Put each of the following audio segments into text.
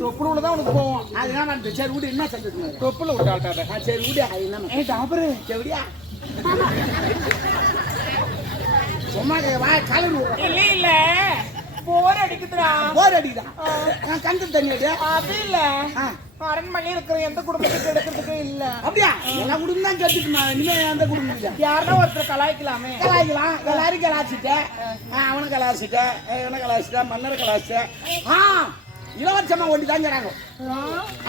தொப்புல தான் உனக்கு போவோம் அதுதான் நான் சரி விடு என்ன சந்தோஷமா தொப்புல விட்டாட்டாத சரி விடு அது என்ன டாபரு சரி சும்மா வா கலர் இல்ல இல்ல. போர் அடிக்குதுடா போர் அடிக்குதா நான் கண்டு தண்ணி அடி அது இல்ல. அரண்மனை இருக்கிற எந்த குடும்பத்துக்கு எடுக்கிறதுக்கு இல்ல. அப்படியா? எல்லா குடும்பம் தான் கேட்டுக்குமா? இனிமே அந்த குடும்பம் யாருன்னா ஒருத்தர் கலாய்க்கலாமே. கலாய்க்கலாம். எல்லாரும் கலாச்சிட்டேன் அவனை கலாச்சிட்டேன் இவனை கலாச்சிட்டேன் மன்னரை கலாச்சிட்டேன் ஆ இலவசமா ஒண்டி தாங்கிறாங்க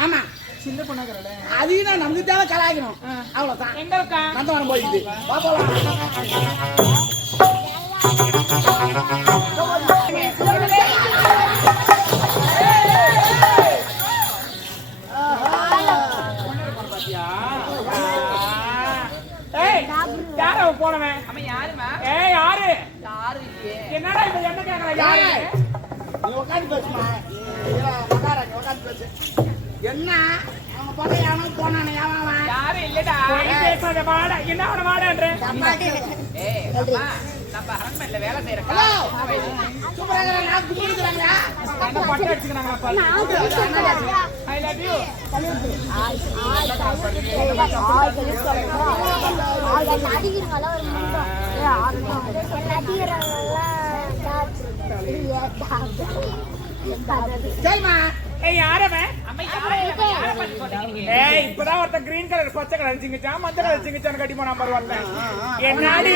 ஆமா. சின்ன பொண்ணாக்கிறல அதையும் நான் நமக்கு தேவை கலாய்க்கணும். அவ்வளவுதான். எங்க இருக்கா? நந்தவனம் பாப்போம் போனவன். அவன் யாருமா ஏய் யாரு? யாரும் இல்லையே? என்னடா இப்ப என்ன கேக்குற? யாரு? நீ உட்காந்து பேசுமா உட்கார உட்காந்து பேசு. என்ன? அவங்க பக்கம் எவனோ போனானே? யாரும் இல்லடா? பேசாத வாடா. என்ன அவன வாடான்ற? ஏய் அம்மா. நம்ம அரண்மனையில வேலை ஐ லவ் யூ சரிம்மா ஏய் யார் அவன்? அம்மா யாரும் இல்ல யாரை பத்தி சொல்றீங்க ஏய் இப்பதான் ஒருத்தன் கிரீன் கலர் பச்சை கலர் சிங்கிச்சான் மஞ்சள் கலர் சிங்கிச்சான் கட்டி போனா பாரு வரல என்னாடி?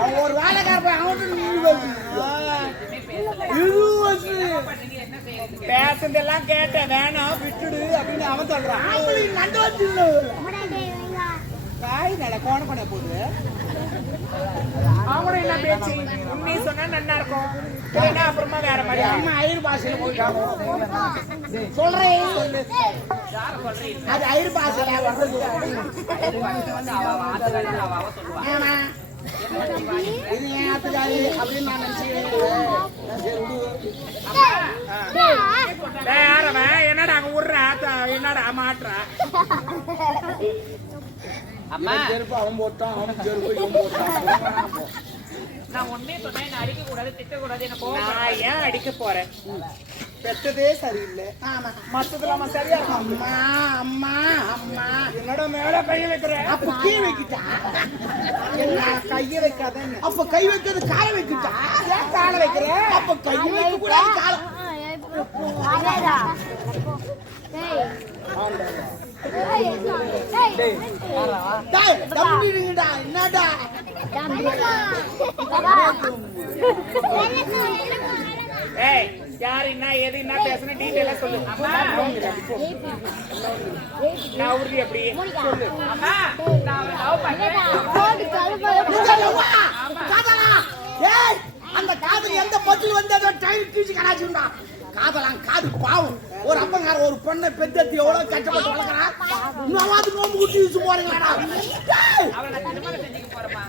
அவன் ஒரு வேலைக்கார போய் அவன்கிட்ட நின்று பேசு. எதுவுமே பேசல இருபது வருஷம் என்ன பண்ணுங்க என்ன செய்யறது பேசுனதெல்லாம் கேட்டேன் வேணாம் விட்டுடு அப்படின்னு அவன் சொல்றான். காய் நட கோண பண்ண போகுது. கூட என்ன பேச்சு? உண்மை சொன்னா நல்லா இருக்கும். இல்லைன்னா அப்புறமா வேற மாதிரி. அம்மா ஐயர் பாஷையில போயிட்டாங்க சொல்றேன். அது ஐயர் பாஷையில ஆமா இது ஏன் ஆத்துக்காரி அப்படின்னு நான் யாரவன் என்னடா அங்க விடுற என்னடா மாட்டுற அம்மா. செருப்பு அவன் போட்டான் அவன் செருப்பு இவன் போட்டான். நான் உண்மையை சொன்னேன் என்ன அடிக்க கூடாது திட்ட கூடாது என்ன நான் ஏன் அடிக்க போறேன் பெத்ததே சரியில்லை ஆமா மத்ததுல சரியா இருக்கும் அம்மா அம்மா அம்மா என்னோட மேல கை வைக்கிறேன் அப்ப கீ வைக்கிட்டா என்ன கைய வைக்காதன்னு அப்ப கை வைக்கிறது காலை வைக்கிட்டா ஏன் கால வைக்கிற அப்ப கை வைக்க கூடாது காலை என்னடா ஏய் யார் என்ன எது என்ன பேசணும் டீடைலா சொல்லு அம்மா நான் உறுதி அப்படி சொல்லு அம்மா நான் லவ் காதலா ஏய் அந்த காதல் எந்த பத்தில் வந்து அதோ டைம் கீச்சு கடாச்சுண்டா காதலாம் காது பாவம் ஒரு அப்பங்கார ஒரு பொண்ணை பெத்தெத்தி எவ்வளவு கஷ்டப்பட்டு வளர்க்கறான் இன்னும் நோம்பு குட்டி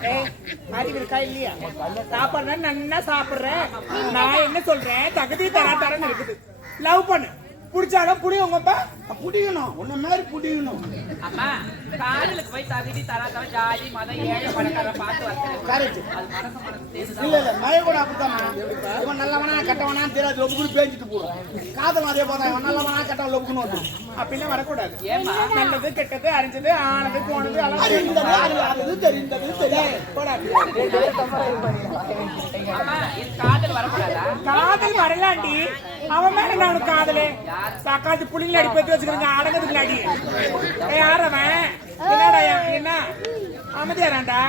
ஏய் அறிவு இருக்கா இல்லையா? சாப்பிடுறேன் நல்லா சாப்பிடுறேன். நான் என்ன சொல்றேன்? தகுதி தரா தரன்னு இருக்குது. லவ் பண்ணு. புடிச்சாலும் புடி உங்கப்பா புடிக்கணும். உன்ன மாதிரி புடிக்கணும். அம்மா காதலுக்கு போய் தகுதி தரா தர ஜாதி மதம் ஏழை பணக்கார பார்த்து இல்ல இல்ல மய கூட அப்படித்தானா இவன் நல்லவனா கெட்டவனா தெரியாது லொப்புக்குன்னு பேஞ்சிட்டு போடும் காதல் அதே போதான் இவன் நல்லவனா கெட்டவன் லொப்புக்குன்னு வந்து அப்படிலாம் வரக்கூடாது? ஏம்மா? நல்லது கெட்டது அறிஞ்சது ஆனது போனது அறிந்தது தெரிந்தது தெரியாது. காதல் வரக்கூடாதா? காதல் வரலாண்டி. அவன் மேல நான் உனக்கு காதலு. சாக்காத்து புள்ளில அடி பத்தி வச்சுக்கிறீங்க அடங்கிறதுக்கு அடி ஏய் யார் என்னடா என்ன? அமைதியாராண்டா?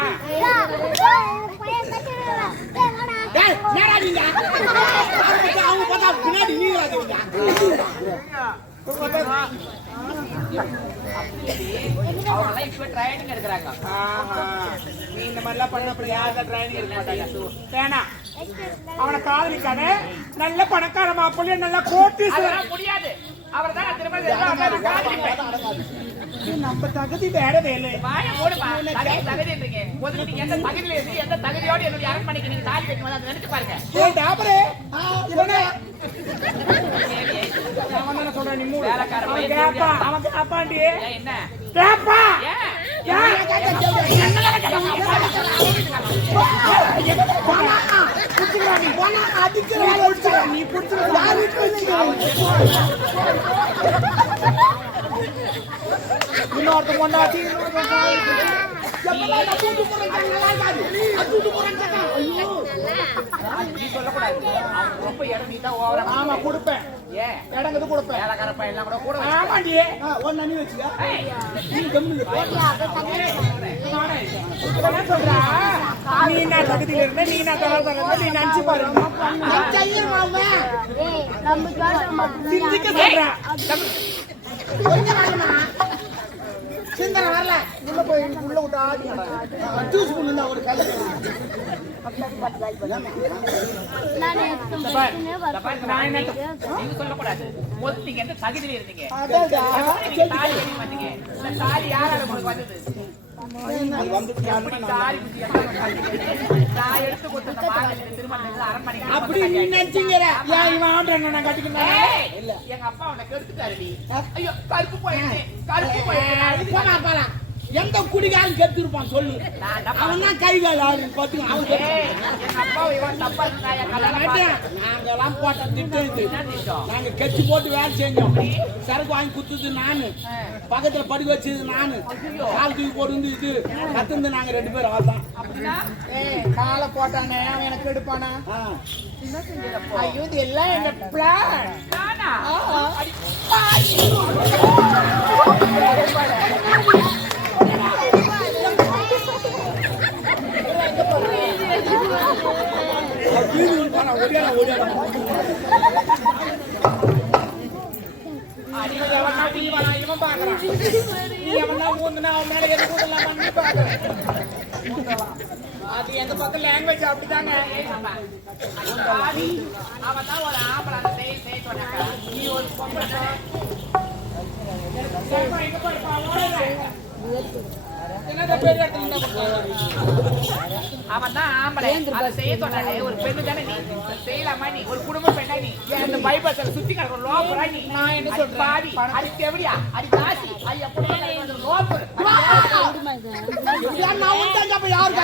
அவங்க பார்த்தா பின்னாடி நீங்க ட்ரைனிங் எடுக்கிறாங்க. நீ இந்த மாதிரிலாம் பண்ண யாரும் ட்ரைனிங் எடுக்க மாட்டாங்க. வேணாம் அவனை காதலிக்காத. நல்ல பணக்கார மாப்பிள்ளைய நல்ல அதெல்லாம் முடியாது. அவர் தான் திரும்ப நம்ம தகுதி வேற வேலை. தகுதியோட அவன் தானே சொல்றான் நீ மூடு அவன் கேப்பா அவன் கேப்பாண்டி என்ன கேப்பா நீ இன்னொருத்த கொண்டாட்டி ஆமா கொடுப்பேன். ஏன்? இடங்கிறது கொடுப்பேன். வேலைக்கார பையன் கூட கூட. ஆமாண்டி. நீ வச்சுக்க. ஏய், நீ கம்முனு இரு. என்ன சொல்றா? நீ என்ன தகுதியில இருந்த? என்ன நினைச்சு பாருங்க சிந்திக்க. சிந்தனை வரல. உள்ள போய் உள்ள விட்டு ஆடி. ஜூஸ் கொண்டு ஒரு கை நானே எடுத்து பிரச்சனையே இந்த பாருங்க, நான் என்ன வரேன் நீங்க சொல்லக்கூடாது. அப்படி நினைச்சீங்கிற. ஏன் இவன் ஆம்பளை நான் கட்டிக்கிட்டேன் ஏய், எங்க அப்பா அவனை கெடுத்துட்டாருடி. ஐயோ கருப்பு போயிடுச்சு. கருப்பு போயிடுச்சு. போனா போலாம். எந்த குடிகாரன் கெடுத்திருப்பான் சொல்லு. அவன் தான் கை கால் ஆடு பாத்துக்க அவன். நாங்கெல்லாம் போட்ட திட்டம் இது? நாங்க கட்சி போட்டு வேலை செஞ்சோம். சரக்கு வாங்கி குத்துது நானு. பக்கத்துல படுக்க வச்சது நானு. கால் தூக்கி போட்டு இது. கத்துந்து நாங்க ரெண்டு பேரும் ஆள் தான். அப்படின்னா? ஏய் காலை போட்டானே அவன் எனக்கு எடுப்பானா. ஐயோ இது எல்லாம் என்ன பிளான் இவன் பாக்குறான் நீ மூந்துனா அவன் மேல எது அது எந்த பக்கம் லாங்குவேஜ் அப்படிதாங்க அவன் தான் ஒரு ஆம்பளை அந்த செய்ய செய்ய சொன்னாங்க நீ ஒரு பொம்பளை அவன் தான் ஆம்பளை. அதை செய்ய சொன்னாலே ஒரு பெண்ணு தானே நீ? செய்யலாமா நீ? ஒரு குடும்ப பெண்ணா நீ? இந்த பைபிள் சுத்தி கிடக்கிற லோபரா நீ? நான் என்ன சொல்றேன்? பாவி அடி தெவடியா அடி காசி. அது எப்படி லோபர் எப்படியா நான் அப்ப யாரு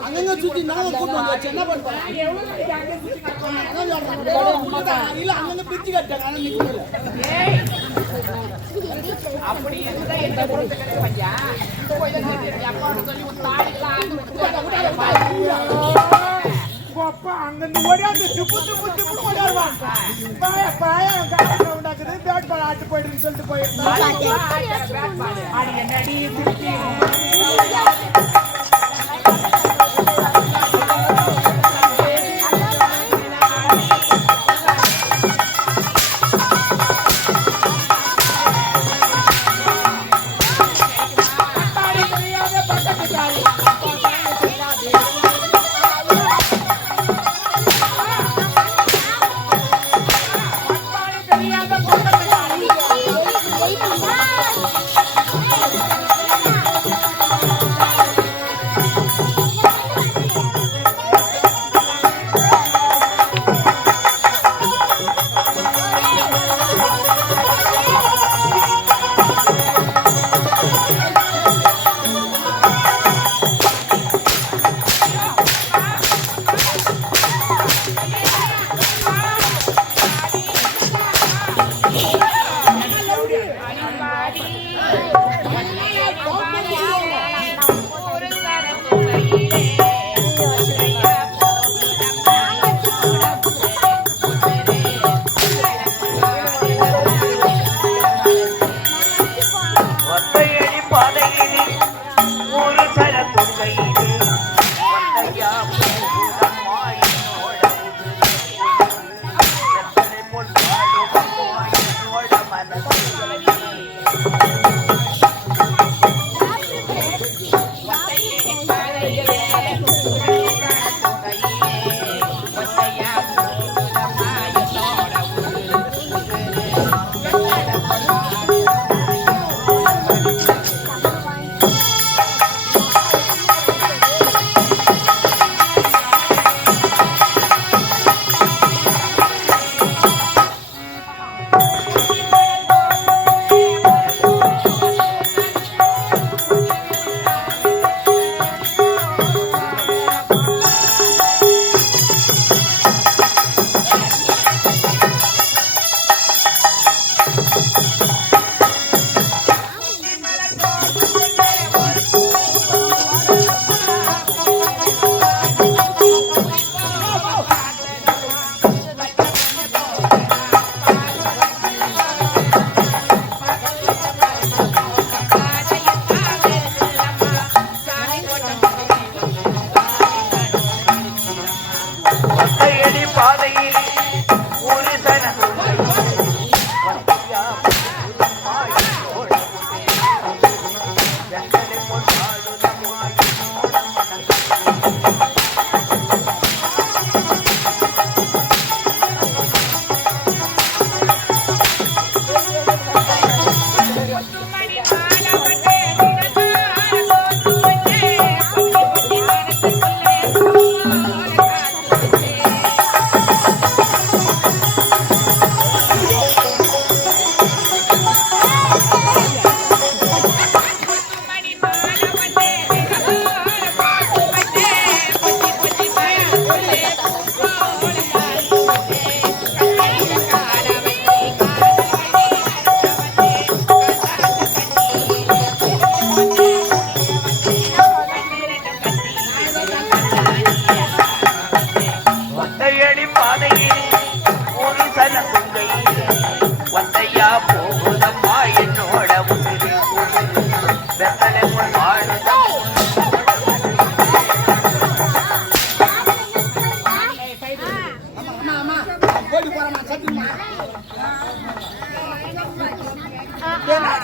அங்கங்க சுத்தி வச்சு என்ன பண்ணுறோம் எவ்வளவு நாளைக்கு அங்கே சுத்தி கிடக்கணும்? இல்ல அங்கங்க பிரிச்சு கட்டாங்க ஆனா நிக்க முடியல அப்படி இருந்தா என்ன கிடையாது ஐயா அப்பாவோட சொல்லி ஒரு தாடிக்கெல்லாம் ஆண்டு அப்பா அங்கிருந்து ஓடியாந்து துப்பு துப்பு துப்பு ஓடியாருவான் பாய பாய காரணம் உண்டாக்குது பேட் பால் ஆட்டு போயிடுன்னு சொல்லிட்டு போயிருந்தான் அது என்னடி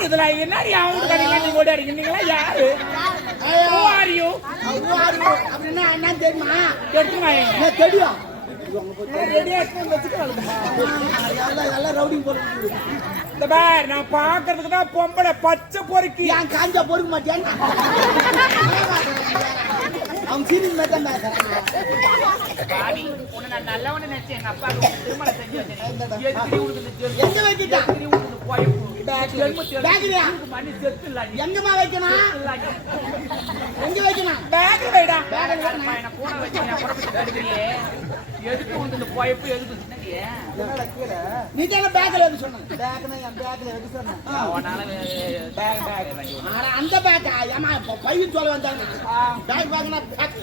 இதுல என்னடி அவங்க கடையில நீங்க ஓடாருங்க நீங்களா யாரு? You? அப்படின்னா என்ன தெரியுமா வாங்க. என்ன தெரியும் நான் பாக்குறதுக்கு தான் பொம்பளை பச்சை பொறுக்கி. ஏன் காஞ்சா பொறுக்க மாட்டேன் அவன் சீரியஸ் மாதிரி தான் பேசுறான். நல்லவன்னு நினைச்சேன். அப்பாவுக்கு திருமணம் செஞ்சு வைக்கிட்டான் மணி செத்து. எங்கம்மா வைக்கணும். எங்க வைக்கணும் பேக் வைடா அம்மா, என்னை கூட வச்சு என்னை புறப்பட்டு எடுக்கிறியே. எதுக்கு உனக்கு இந்த பொழப்பு? எதுக்கு சின்னடி? நீ தானே பேக்ல வைக்க சொன்ன அவனால பேக் பேக் ஆனா அந்த பேக்கா ஏமா இப்ப பையன் சொல்ல வந்தாங்க பேக் பேக்னா பேக்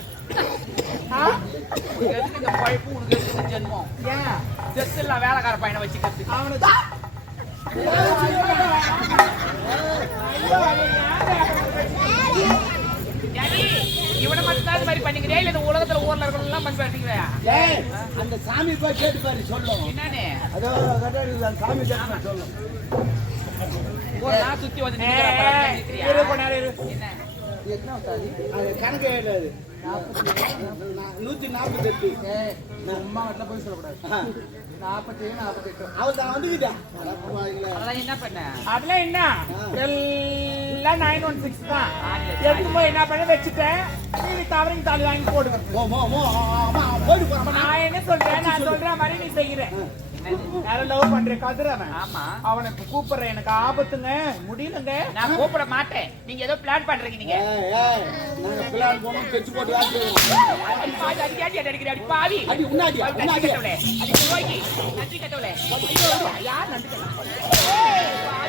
எதுக்கு இந்த பொழப்பு? உனக்கு எதுக்கு ஜென்மம்? செத்து இல்ல வேலைக்கார பையனை வச்சுக்கிறதுக்கு. ஏடி, இவனை மட்டும் இது மாதிரி பண்ணிக்கிறியா? இல்ல இந்த உலகத்துல ஊர்ல எல்லாம் பண்ணி பண்ணிக்கிறியா அந்த சாமி போய் கேட்டு பாரு சொல்லும். என்னன்னு அதோ சாமி கேட்டு சொல்லும். சுத்தி வந்து. என்ன? கணக்கு நூத்தி நாற்பத்தி எட்டு அம்மா கிட்ட போய் சொல்லக்கூடாது. நாற்பத்தி ஏழு நாற்பத்தி எட்டு அவள் தான் வந்துக்கிட்டா. அதெல்லாம் என்ன பண்ண? அதெல்லாம் என்ன? எல்லாம் நைன் ஒன் சிக்ஸ் தான். எடுத்து போய் என்ன பண்ண? வச்சுட்டேன். நீ தவறிங்க தாலி வாங்கி போடுங்க. போறான் நான் என்ன சொல்றேன்? நான் சொல்ற மாதிரி நீ செய்யற. யாரும் லவ் பண்ற கதிரவன் ஆமா. அவனை இப்ப கூப்பிடுறேன். எனக்கு ஆபத்துங்க. முடியலங்க. நான் கூப்பிட மாட்டேன். நீங்க ஏதோ பிளான் பண்றீங்க நீங்க. நாங்க பிள்ளையார் போனோம் கெச்சு போட்டு அடி பாவி, அடி அடி அடி அடிக்கிற அடி பாவி. அடி உன்னாடி பாவி, நன்றி உன்னாடி. கெட்டவளே. அடி துரோகி. நன்றி கெட்டவளே. ஐயோ, யார் நன்றி கெட்டவளே?